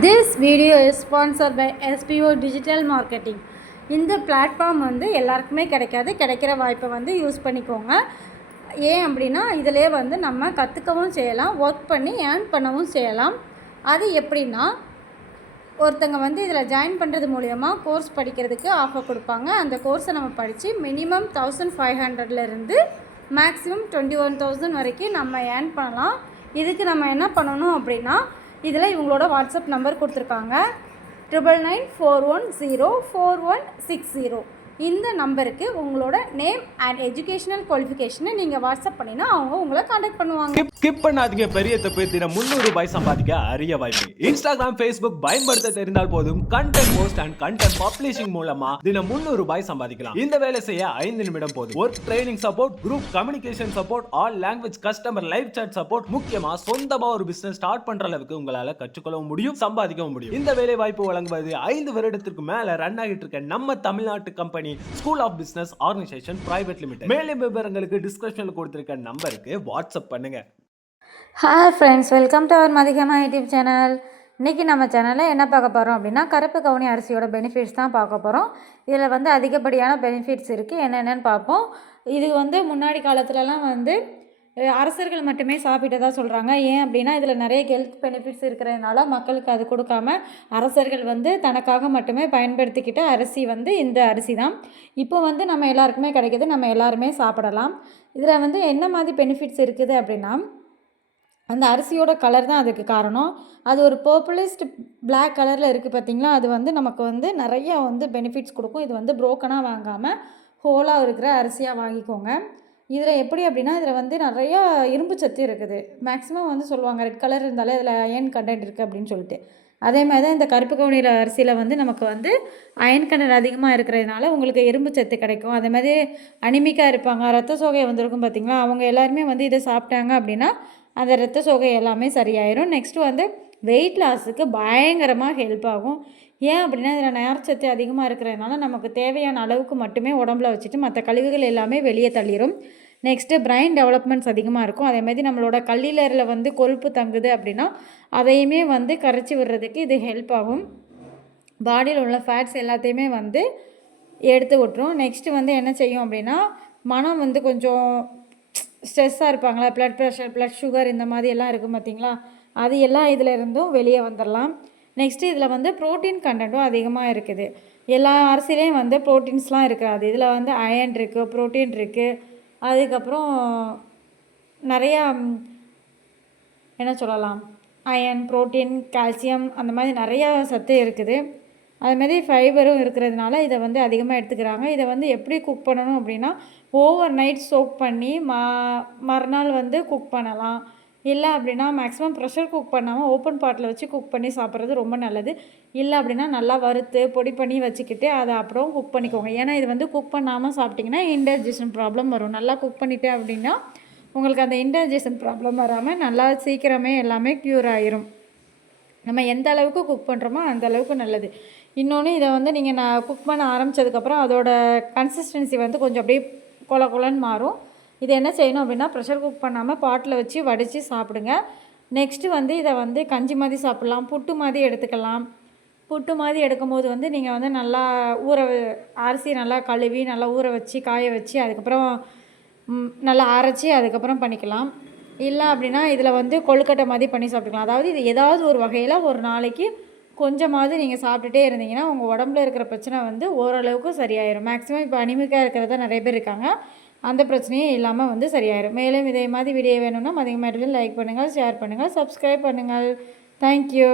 This video is sponsored by SPO Digital Marketing. இந்த platform வந்து எல்லாருக்குமே கிடைக்கிற வாய்ப்பை வந்து யூஸ் பண்ணிக்கோங்க. ஏன் அப்படின்னா இதிலே வந்து நம்ம கற்றுக்கவும் செய்யலாம், ஒர்க் பண்ணி ஏர்ன் பண்ணவும் செய்யலாம். அது எப்படின்னா, ஒருத்தங்க வந்து இதில் ஜாயின் பண்ணுறது மூலயமா கோர்ஸ் படிக்கிறதுக்கு ஆஃபர் கொடுப்பாங்க. அந்த கோர்ஸை நம்ம படித்து மினிமம் 1500லேருந்து மேக்ஸிமம் 21,000 வரைக்கும் நம்ம ஏர்ன் பண்ணலாம். இதுக்கு நம்ம என்ன பண்ணணும் அப்படின்னா, இதில் இவங்களோட வாட்ஸ்அப் நம்பர் கொடுத்துருக்காங்க 9994104160. இந்த நம்பருக்கு உங்களோட நேம் அண்ட் எஜுகேஷனல் குவாலிஃபிகேஷனை நீங்கள் வாட்ஸ்அப் பண்ணினா அவங்க உங்களை காண்டாக்ட் பண்ணுவாங்க. ஸ்கிப் பண்ணாதீங்க. பெரிய தப்பு. தினம் 300 ரூபாய் சம்பாதிக்க அரிய வாய்ப்பு. இன்ஸ்டாகிராம், ஃபேஸ்புக் பயன்படுத்த தெரிந்தால் போதும். Content post and content publishing மூலமா தினம் 300 ரூபாய் சம்பாதிக்கலாம். இந்த வேலை செய்ய 5 நிமிடம் போதும். Work training support, group communication support, all language customer live chat support, முக்கியமா சொந்தமா ஒரு பிசினஸ் ஸ்டார்ட் பண்ற அளவுக்கு உங்களால கற்றுக்கொள்ளவும் முடியும், சம்பாதிக்கவும் முடியும். இந்த வேலை வாய்ப்பு வழங்குவது 5 வருடத்திற்கு மேல ரன் ஆகிட்டு இருக்க நம்ம தமிழ்நாட்டு company school of business organisation private limited. மேலும் விவரங்களுக்கு டிஸ்கிரிப்ஷன்ல கொடுத்திருக்க நம்பருக்கு வாட்ஸ்அப் பண்ணுங்க. Hi friends, welcome to our மதிகமா யூடியூப் சேனல். இன்றைக்கி நம்ம சேனலில் என்ன பார்க்க போகிறோம் அப்படின்னா, கருப்பு கவுனி அரிசியோட பெனிஃபிட்ஸ் தான் பார்க்க போகிறோம். இதில் வந்து அதிகப்படியான பெனிஃபிட்ஸ் இருக்குது. என்னென்னு பார்ப்போம். இது வந்து முன்னாடி காலத்துலலாம் வந்து அரசர்கள் மட்டுமே சாப்பிட்டதா சொல்கிறாங்க. ஏன் அப்படின்னா இதில் நிறைய ஹெல்த் பெனிஃபிட்ஸ் இருக்கிறதுனால மக்களுக்கு அது கொடுக்காம அரசர்கள் வந்து தனக்காக மட்டுமே பயன்படுத்திக்கிட்ட அரிசி வந்து இந்த அரிசி தான். இப்போ வந்து நம்ம எல்லாருக்குமே கிடைக்கிது, நம்ம எல்லாருமே சாப்பிடலாம். இதில் வந்து என்ன மாதிரி பெனிஃபிட்ஸ் இருக்குது அப்படின்னா, அந்த அரிசியோட கலர் தான் அதுக்கு காரணம். அது ஒரு பர்பிளிஸ்ட் பிளாக் கலரில் இருக்குது பார்த்திங்களா, அது வந்து நமக்கு வந்து நிறையா வந்து பெனிஃபிட்ஸ் கொடுக்கும். இது வந்து புரோக்கனாக வாங்காமல் ஹோலாக இருக்கிற அரிசியாக வாங்கிக்கோங்க. இதில் எப்படி அப்படின்னா, இதில் வந்து நிறையா இரும்பு சத்து இருக்குது. மேக்ஸிமம் வந்து சொல்லுவாங்க ரெட் கலர் இருந்தாலே அதில் அயன் கண்டென்ட் இருக்குது அப்படின்னு சொல்லிட்டு. அதே மாதிரி தான் இந்த கருப்பு கவுனி அரிசியில் வந்து நமக்கு வந்து அயன் கண்டென்ட் அதிகமாக இருக்கிறதுனால உங்களுக்கு இரும்பு சத்து கிடைக்கும். அதே மாதிரி அனிமிக்காக இருப்பாங்க, ரத்த சோகை வந்திருக்கும் பார்த்திங்களா, அவங்க எல்லாருமே வந்து இதை சாப்பிட்டாங்க அப்படின்னா அந்த ரத்த சோகை எல்லாமே சரியாயிடும். நெக்ஸ்ட்டு வந்து வெயிட் லாஸுக்கு பயங்கரமாக ஹெல்ப் ஆகும். ஏன் அப்படின்னா இதில் நார்ச்சத்து அதிகமாக இருக்கிறதுனால நமக்கு தேவையான அளவுக்கு மட்டுமே உடம்புல வச்சுட்டு மற்ற கழிவுகள் எல்லாமே வெளியே தள்ளிடும். நெக்ஸ்ட்டு பிரைன் டெவலப்மெண்ட்ஸ் அதிகமாக இருக்கும். அதேமாதிரி நம்மளோட கல்லீரலில் வந்து கொழுப்பு தங்குது அப்படின்னா அதையுமே வந்து கரைச்சி விடுறதுக்கு இது ஹெல்ப் ஆகும். பாடியில் உள்ள ஃபேட்ஸ் எல்லாத்தையுமே வந்து எடுத்து விட்டுரும். நெக்ஸ்ட்டு வந்து என்ன செய்யும் அப்படின்னா, மனம் வந்து கொஞ்சம் ஸ்ட்ரெஸ்ஸாக இருப்பாங்களா, ப்ளட் ப்ரெஷர், ப்ளட் சுகர் இந்த மாதிரி எல்லாம் இருக்கும் பார்த்திங்களா, அது எல்லாம் இதில் இருந்தும் வெளியே வந்துடலாம். நெக்ஸ்ட்டு இதில் வந்து ப்ரோட்டீன் கண்டென்ட்டும் அதிகமாக இருக்குது. எல்லா அரிசிலையும் வந்து ப்ரோட்டீன்ஸ்லாம் இருக்காது. இதில் வந்து அயன் இருக்குது, ப்ரோட்டீன் இருக்குது, அதுக்கப்புறம் நிறையா என்ன சொல்லலாம், அயன், ப்ரோட்டீன், கால்சியம் அந்த மாதிரி நிறையா சத்து இருக்குது. அதுமாதிரி ஃபைபரும் இருக்கிறதுனால இதை வந்து அதிகமாக எடுத்துக்கிறாங்க. இதை வந்து எப்படி குக் பண்ணணும் அப்படின்னா, ஓவர் நைட் சோக் பண்ணி மறுநாள் வந்து குக் பண்ணலாம். இல்லை அப்படின்னா மேக்ஸிமம் ப்ரெஷர் குக் பண்ணாமல் ஓப்பன் பாட்டில் வச்சு குக் பண்ணி சாப்பிட்றது ரொம்ப நல்லது. இல்லை அப்படின்னா நல்லா வறுத்து பொடி பண்ணி வச்சுக்கிட்டு அதை அப்புறம் குக் பண்ணிக்கோங்க. ஏன்னா இது வந்து குக் பண்ணாமல் சாப்பிட்டிங்கன்னா இன்டைஜஷன் ப்ராப்ளம் வரும். நல்லா குக் பண்ணிட்டேன் அப்படின்னா உங்களுக்கு அந்த இன்டைஜஷன் ப்ராப்ளம் வராமல் நல்லா சீக்கிரமே எல்லாமே க்யூர் ஆயிரும். நம்ம எந்த அளவுக்கு குக் பண்ணுறோமோ அந்த அளவுக்கு நல்லது. இன்னொன்று, இதை வந்து நீங்கள் குக் பண்ண ஆரம்பித்ததுக்கப்புறம் அதோட கன்சிஸ்டன்சி வந்து கொஞ்சம் அப்படியே கொல கொலன்னு மாறும். இதை என்ன செய்யணும் அப்படின்னா, ப்ரெஷர் குக் பண்ணாமல் பாட்டில் வச்சு வடித்து சாப்பிடுங்க. நெக்ஸ்ட்டு வந்து இதை வந்து கஞ்சி மாதிரி சாப்பிட்லாம், புட்டு மாதிரி எடுத்துக்கலாம். புட்டு மாதிரி எடுக்கும்போது வந்து நீங்கள் வந்து நல்லா அரிசி நல்லா கழுவி நல்லா ஊற வச்சு காய வச்சு அதுக்கப்புறம் நல்லா அரைச்சி அதுக்கப்புறம் பண்ணிக்கலாம். இல்லை அப்படின்னா இதில் வந்து கொழுக்கட்டை மாதிரி பண்ணி சாப்பிட்டுக்கலாம். அதாவது இது ஏதாவது ஒரு வகையில் ஒரு நாளைக்கு கொஞ்சமாவது நீங்கள் சாப்பிட்டுட்டே இருந்தீங்கன்னா உங்கள் உடம்புல இருக்கிற பிரச்சனை வந்து ஓரளவுக்கு சரியாயிடும். மேக்ஸிமம் இப்போ அனிமிக்காக இருக்கிறதா நிறைய பேர் இருக்காங்க, அந்த பிரச்சனையே இல்லாமல் வந்து சரியாயிடும். மேலும் இதே மாதிரி வீடியோ வேணும்னா அதிகமாக லைக் பண்ணுங்கள், ஷேர் பண்ணுங்கள், சப்ஸ்கிரைப் பண்ணுங்கள். தேங்க்யூ.